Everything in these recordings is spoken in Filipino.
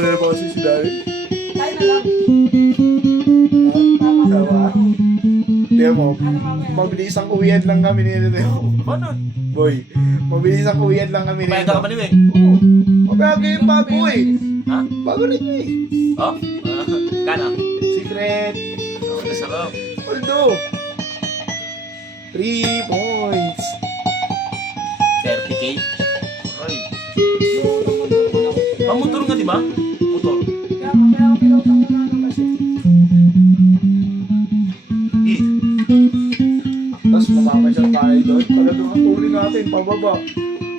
na naman kasi si Dari. Tayo na lang. Sawa. Hindi mo, Ano mamaya? mabilis ang uwian lang kami nila Leo. Paano? Boy, mabilis ang uwian lang kami nila. Bayad ka pa niyo eh. Oo. Mabago yung bago eh. Ha? Bago rin eh. Oh? Kano? Secret. Oh, nasarap. Although, 3 points. 30k. Ay. Pamotor nga, di ba? Motor. Kaya ako pinutang mo na lang kasi. Eh. Tapos mamamasyal tayo doon. Talagang ang tuloy natin, pababa.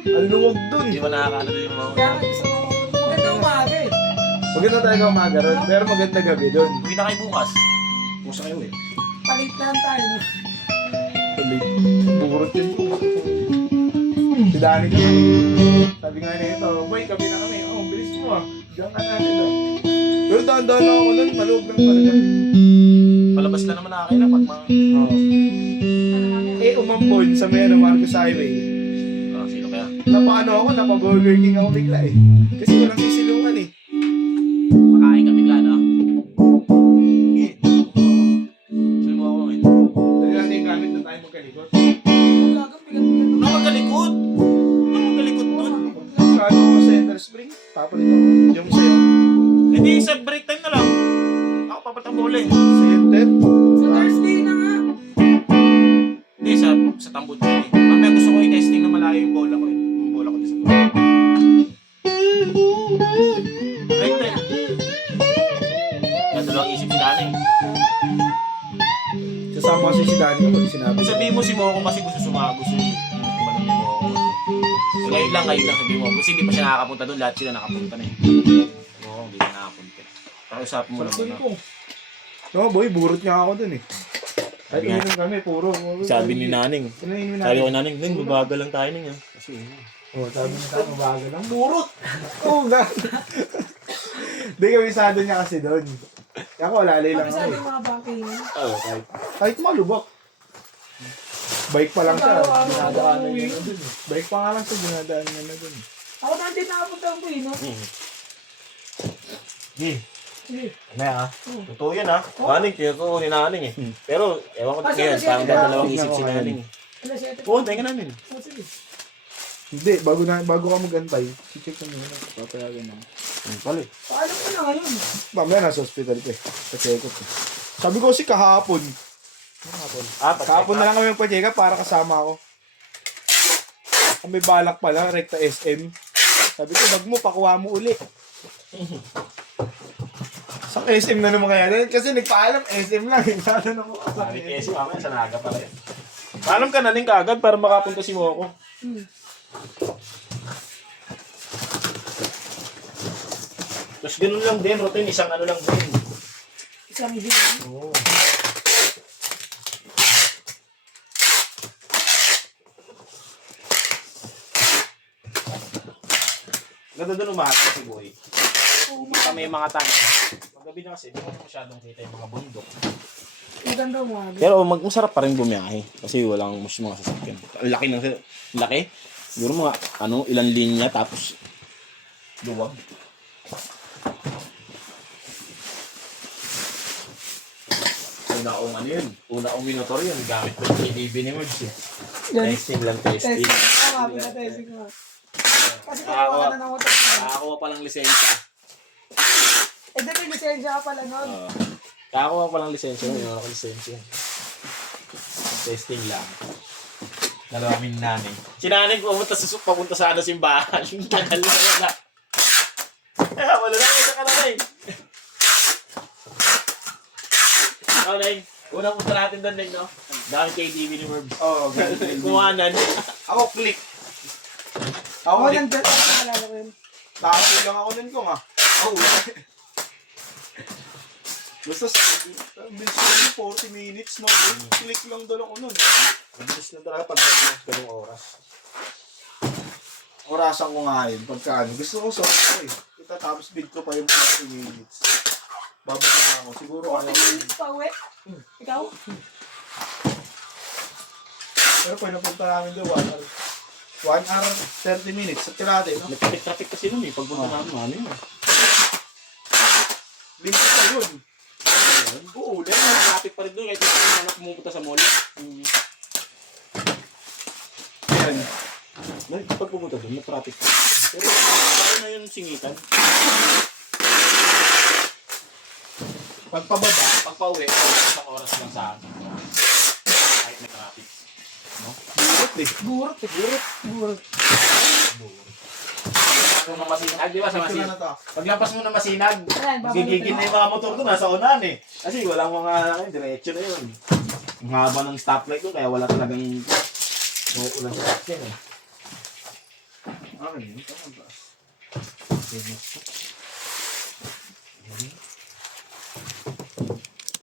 Ang luwag doon. Hindi ba nakakaano din yung mga... Kaya nga gusto ko. Maganda umaga eh. Maganda tayo umaga ron, pero maganda gabi doon. Uwi na kayo bukas. Bukas kayo eh. Palit lang tayo. Tuloy. Burot yun po. Si Danny ka. Sabi nga niya ito, boy, kami na kami. Oh, bilis mo ah. Diyan ka natin ah. Pero dahan-dahan lang ako nun, maluwag lang talaga. Palabas lang naman nakakain na pag mga... Oo. Ano mamaya? Eh, umambon sa may Marcos Highway. Ah, sino kaya? Napaano ako, napa-Burger King ako bigla eh. Kasi walang sisilungan eh. Makain ka bigla na. Eh. Sino mo ako eh? Dali natin yung gamit na tayo magkalikot. Gagang bigat-bigat. Ano magalikot? Ano magalikot dun? Kano ako sa Center Spring, papalit ako. Yung sa'yo. Hindi, sa break time na lang. Ako papatambol eh. Center? Sa Thursday na nga. Hindi, sa tambot ko eh. Mamaya gusto ko i-testing na malayo yung bola ko eh. Yung bola ko din sa bola. Break time. Nadalawang isip si Danny. Sasama kasi si Danny kapag sinabi. Sabihin mo si Moko kasi gusto sumabos eh. Tumanong ni Moko. So, ngayon lang sabihin mo. Kasi hindi pa siya nakakapunta doon. Lahat sila nakapunta na eh. Moko, hindi na nakapunta. Pakiusapin mo lang Sabi muna. ko. No boy, burot nga ako dun eh. Kahit Sabi nga. uminom kami, puro. Sabi ni Naning. Sabi Sabi ko Naning, Ning, babagal lang tayo Ning ah. Kasi Oh, sabi niya tayo, mabagal lang. Burot! Oo, na. Hindi, kabisado niya kasi doon. Ako, lalay lang Sabi ako sabi eh. mga bangking. oh, Kahit malubak. Bike pa lang siya, Araw-araw dinadaanan ako niya uwi. na dun. Bike pa nga lang siya, dinadaanan niya na dun. Ako na din nakapunta ang Pino. Ano ah? Totoo yan ah. Naning, totoo ni Naning eh. Pero, ewan ko ngayon, parang dalawang isip si Naning. Alas 7. Oo, tayo ka namin. Oh, sige. Hindi, bago ka mag-antay, check ka muna, papayagan na. Pali. Paalam ko na ngayon. Mamaya nasa hospital ka eh, pa-check up eh. Sabi ko kasi kahapon. Kahapon na lang kami magpa-check up para kasama ako. Ang may balak pala, rekta SM. Sabi ko, bag mo, pakuha mo uli. Sa SM na naman kaya. Kasi nagpaalam, SM lang. Nagpaalam ako. Sabi kasi mamaya sa naga pala yan. Paalam ka Naning kaagad para makapunta si Moko. Tapos ganun lang din, routine, isang ano lang din. Isang din. Oo. Ganda doon umaga si Boy. Hindi pa may mga tanong. Magabi na kasi, hindi mo masyadong kita yung mga bundok. Maganda umaga. Pero masarap pa rin bumiyahe kasi walang mga sasakyan. Ang laki ng laki. Siguro mga ilang linya tapos luwag. Una-ong yun. Una-ong minotor yun. Gamit ko yung KDB ni Merge eh. Testing lang, testing. Testing. Oo, pinatesting ko. Kasi kung ka na ng motor. Nakakuha pa lang lisensya. Eh, dami lisensya ka pala nun. Nakakuha pa lang lisensya. May wala ko lisensya. Testing lang. Dalawang Naning. Si Naning papunta sa simbahan. Tagal na wala. Wala na. Isa ka na Naning. Oh, Naning. Unang punta natin doon, Naning, no? Dami KDB ni Merv. Oo, ganun. Kumanan. Ako, click. Oo, Ako, click. nandun. Nalala ko yun. Tapos lang ako nun kung ah. Oo. Basta bilis ko 40 minutes, no? Click lang doon ako nun. Mabilis lang talaga pag ganung oras. Orasan ko nga yun, pagka ano. Gusto ko sa ako eh. Tapos bid ko pa yung 40 minutes. Bababa na ako. Siguro 40 minutes pa uwi. Ikaw? Pero pag napunta namin doon, 1 hour 30 minutes. Sa tirate, no? Nagtraffic kasi nun eh. Pagpunta namin, ano yun. Limit pa yun. Oo, dahil may traffic pa rin doon. Kahit hindi naman pumupunta sa mall. Yan. Pag pumunta doon, may traffic pa. Pero paano na yun singitan? Pag pababa, Pag pauwi, isang oras lang sa akin. Kahit may traffic. gurot eh. Gurot. Kung ng masinag, di ba sa Ito na masinag? to. Paglampas mo ng masinag, Ayan, magigigil na yung mga motor ko, nasa unahan eh. Kasi walang mga, diretso na yun. Ang haba ng stoplight ko, kaya wala talagang ulang stop yan eh. Okay, ito ang taas.